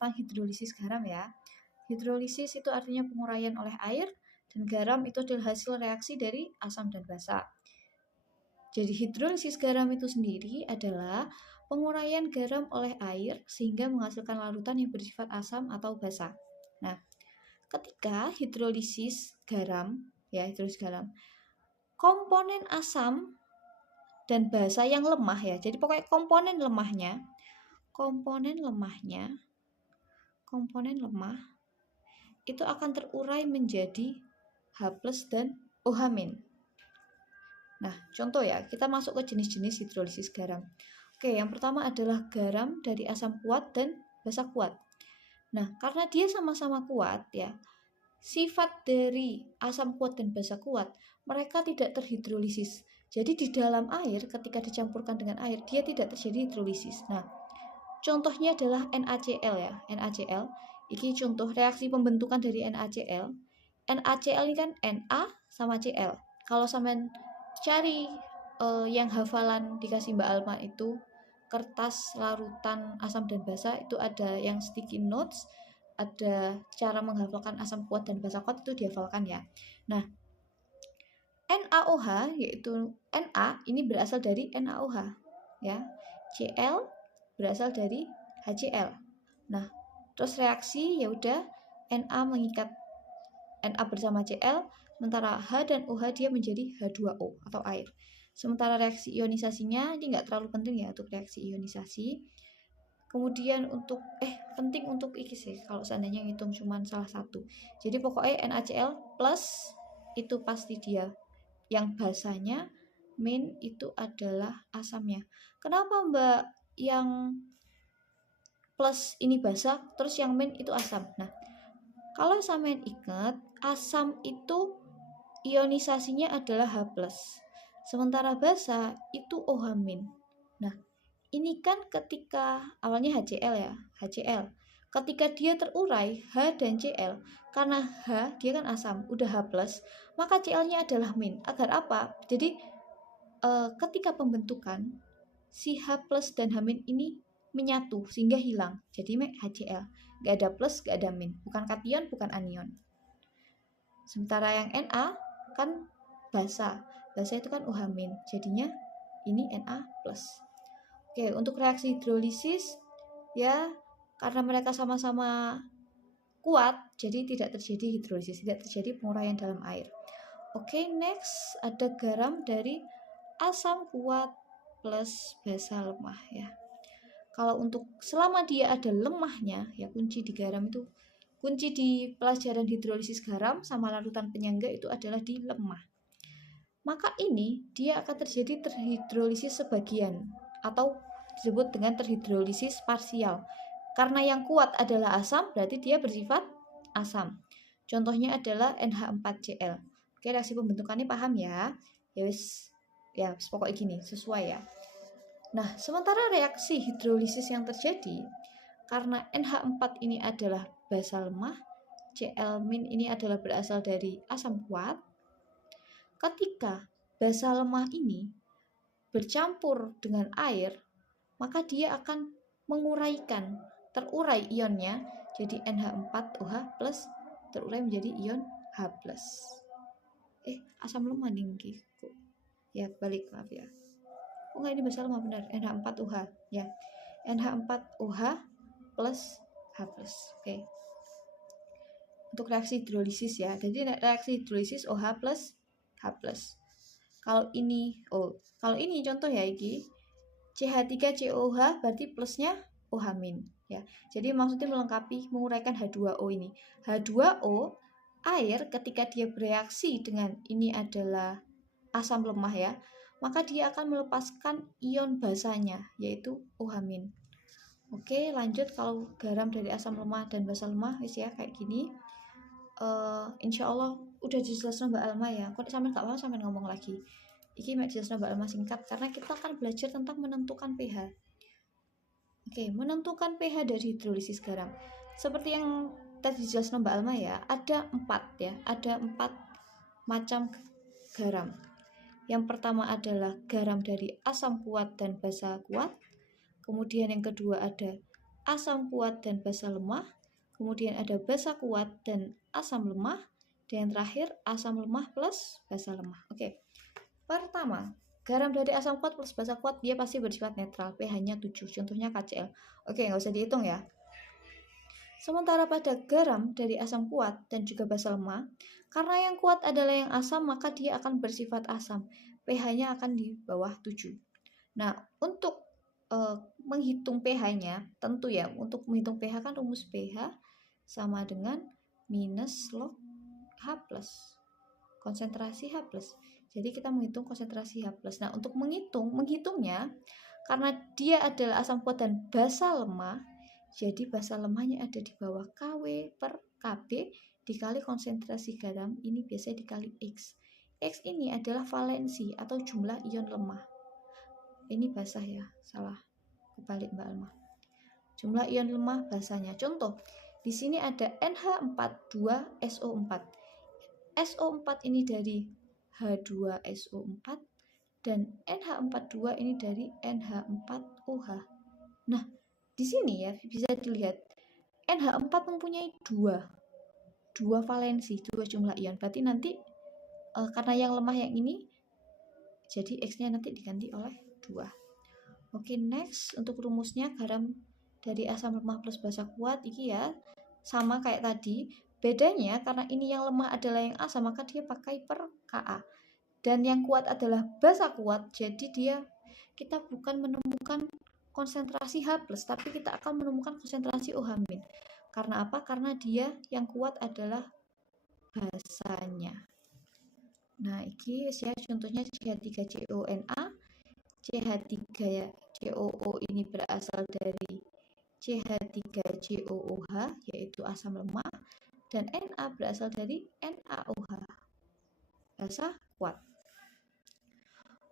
tentang hidrolisis garam ya. Hidrolisis itu artinya penguraian oleh air, dan garam itu adalah hasil reaksi dari asam dan basa. Jadi hidrolisis garam itu sendiri adalah penguraian garam oleh air sehingga menghasilkan larutan yang bersifat asam atau basa. Nah, ketika hidrolisis garam, komponen asam dan basa yang lemah ya. Jadi pokoknya komponen lemah itu akan terurai menjadi H+ dan OH-. Nah, contoh ya, kita masuk ke jenis-jenis hidrolisis garam. Oke, yang pertama adalah garam dari asam kuat dan basa kuat. Nah, karena dia sama-sama kuat ya, sifat dari asam kuat dan basa kuat, mereka tidak terhidrolisis. Jadi di dalam air, ketika dicampurkan dengan air, dia tidak terjadi hidrolisis. Nah, contohnya adalah NaCl ya, NaCl. Ini contoh reaksi pembentukan dari NaCl. NaCl ini kan Na sama Cl. Kalau sampean cari yang hafalan dikasih Mbak Alma itu kertas larutan asam dan basa, itu ada yang sticky notes, ada cara menghafalkan asam kuat dan basa kuat, itu dihafalkan ya. Nah, NaOH yaitu Na ini berasal dari NaOH ya. Cl berasal dari HCl. Nah, terus reaksi ya udah Na mengikat Na bersama Cl, sementara H dan OH dia menjadi H2O atau air. Sementara reaksi ionisasinya ini nggak terlalu penting ya untuk reaksi ionisasi. Kemudian untuk penting untuk iki sih kalau seandainya ngitung cuma salah satu. Jadi pokoknya NaCl plus itu pasti dia yang basanya, main itu adalah asamnya. Kenapa Mbak yang plus ini basa terus yang main itu asam? Nah, kalau sampean ingat, asam itu ionisasinya adalah H+. Sementara basa itu OH-. Nah, ini kan ketika awalnya HCl ya, HCl. Ketika dia terurai H dan Cl, karena H dia kan asam, udah H+, maka Cl-nya adalah min. Agar apa? Jadi ketika pembentukan si H+ dan H- ini menyatu sehingga hilang. Jadi HCl. Gak ada plus, gak ada min. Bukan kation, bukan anion. Sementara yang Na kan basa. Basa itu kan OH-. Jadinya ini Na+. Oke, untuk reaksi hidrolisis ya, karena mereka sama-sama kuat, jadi tidak terjadi hidrolisis, tidak terjadi penguraian dalam air. Oke, next ada garam dari asam kuat plus basa lemah ya. Kalau untuk selama dia ada lemahnya ya, kunci di pelajaran hidrolisis garam sama larutan penyangga itu adalah di lemah. Maka ini dia akan terjadi terhidrolisis sebagian atau disebut dengan terhidrolisis parsial. Karena yang kuat adalah asam, berarti dia bersifat asam. Contohnya adalah NH4Cl. Oke, reaksi pembentukannya paham ya? Ya pokoknya gini, sesuai ya. Nah, sementara reaksi hidrolisis yang terjadi karena NH4 ini adalah basa lemah, Cl- ini adalah berasal dari asam kuat. Ketika basa lemah ini bercampur dengan air, maka dia akan terurai ionnya jadi NH4OH plus terurai menjadi ion H+. Asam lemah nih. Ya, balik maaf ya. Oh enggak, ini basa lemah benar, NH4OH ya. NH4OH plus H+. Oke. Untuk reaksi hidrolisis ya. Jadi reaksi hidrolisis OH plus H+. Kalau ini contoh ya, ini CH3COOH berarti plusnya OH- ya. Jadi maksudnya melengkapi menguraikan H2O ini. H2O air ketika dia bereaksi dengan ini adalah asam lemah ya, maka dia akan melepaskan ion basanya yaitu OH-. Oke, lanjut. Kalau garam dari asam lemah dan basa lemah ya kayak gini. Insya Allah udah dijelaskan Mbak Alma ya. Kok sampai nggak paham sampai ngomong lagi. Ini mak dijelaskan Mbak Alma singkat karena kita akan belajar tentang menentukan pH. Oke, menentukan pH dari hidrolisis garam. Seperti yang tadi dijelaskan Mbak Alma ya, ada 4 macam garam. Yang pertama adalah garam dari asam kuat dan basa kuat. Kemudian yang kedua ada asam kuat dan basa lemah, kemudian ada basa kuat dan asam lemah, dan yang terakhir asam lemah plus basa lemah. Oke. Pertama, garam dari asam kuat plus basa kuat dia pasti bersifat netral, pH-nya 7. Contohnya KCl. Oke, nggak usah dihitung ya. Sementara pada garam dari asam kuat dan juga basa lemah, karena yang kuat adalah yang asam, maka dia akan bersifat asam. pH-nya akan di bawah 7. Nah, untuk menghitung pH-nya, tentu ya, untuk menghitung pH kan rumus pH sama dengan minus log H+, konsentrasi H+. Jadi kita menghitung konsentrasi H+. Nah, untuk menghitungnya, karena dia adalah asam kuat dan basa lemah, jadi basa lemahnya ada di bawah KW per KB dikali konsentrasi garam, ini biasanya dikali X. X ini adalah valensi atau jumlah ion lemah. Ini basah ya, salah, kebalik Mbak Alma. Jumlah ion lemah basahnya. Contoh, di sini ada NH42SO4. SO4 ini dari H2SO4 dan NH42 ini dari NH4OH. Nah, di sini ya bisa dilihat NH4 mempunyai dua valensi, dua jumlah ion. Berarti nanti karena yang lemah yang ini, jadi X-nya nanti diganti oleh 2. Oke, next untuk rumusnya garam dari asam lemah plus basa kuat ini ya sama kayak tadi. Bedanya karena ini yang lemah adalah yang asam, maka dia pakai per Ka. Dan yang kuat adalah basa kuat, jadi kita bukan menemukan konsentrasi H+, tapi kita akan menemukan konsentrasi OH-. Karena apa? Karena dia yang kuat adalah basanya. Nah, ini ya contohnya CH3CONa, CH3COO ini berasal dari CH3COOH yaitu asam lemah, dan Na berasal dari NaOH, basa kuat.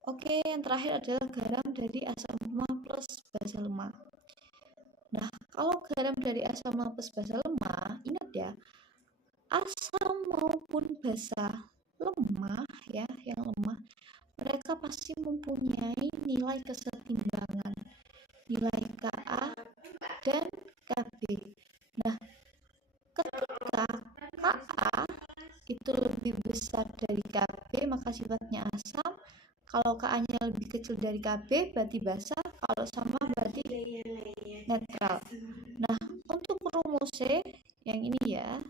Oke, yang terakhir adalah garam dari asam lemah plus basa lemah. Nah, kalau garam dari asam lemah plus basa lemah, ingat ya, asam maupun basa lemah ya, yang lemah, mereka pasti mempunyai nilai kesetimbangan, nilai Ka dan Kb. Nah, ketika Ka itu lebih besar dari Kb, maka sifatnya asam. Kalau Ka-nya lebih kecil dari Kb berarti basa, kalau sama berarti netral. Nah, untuk rumus C yang ini ya,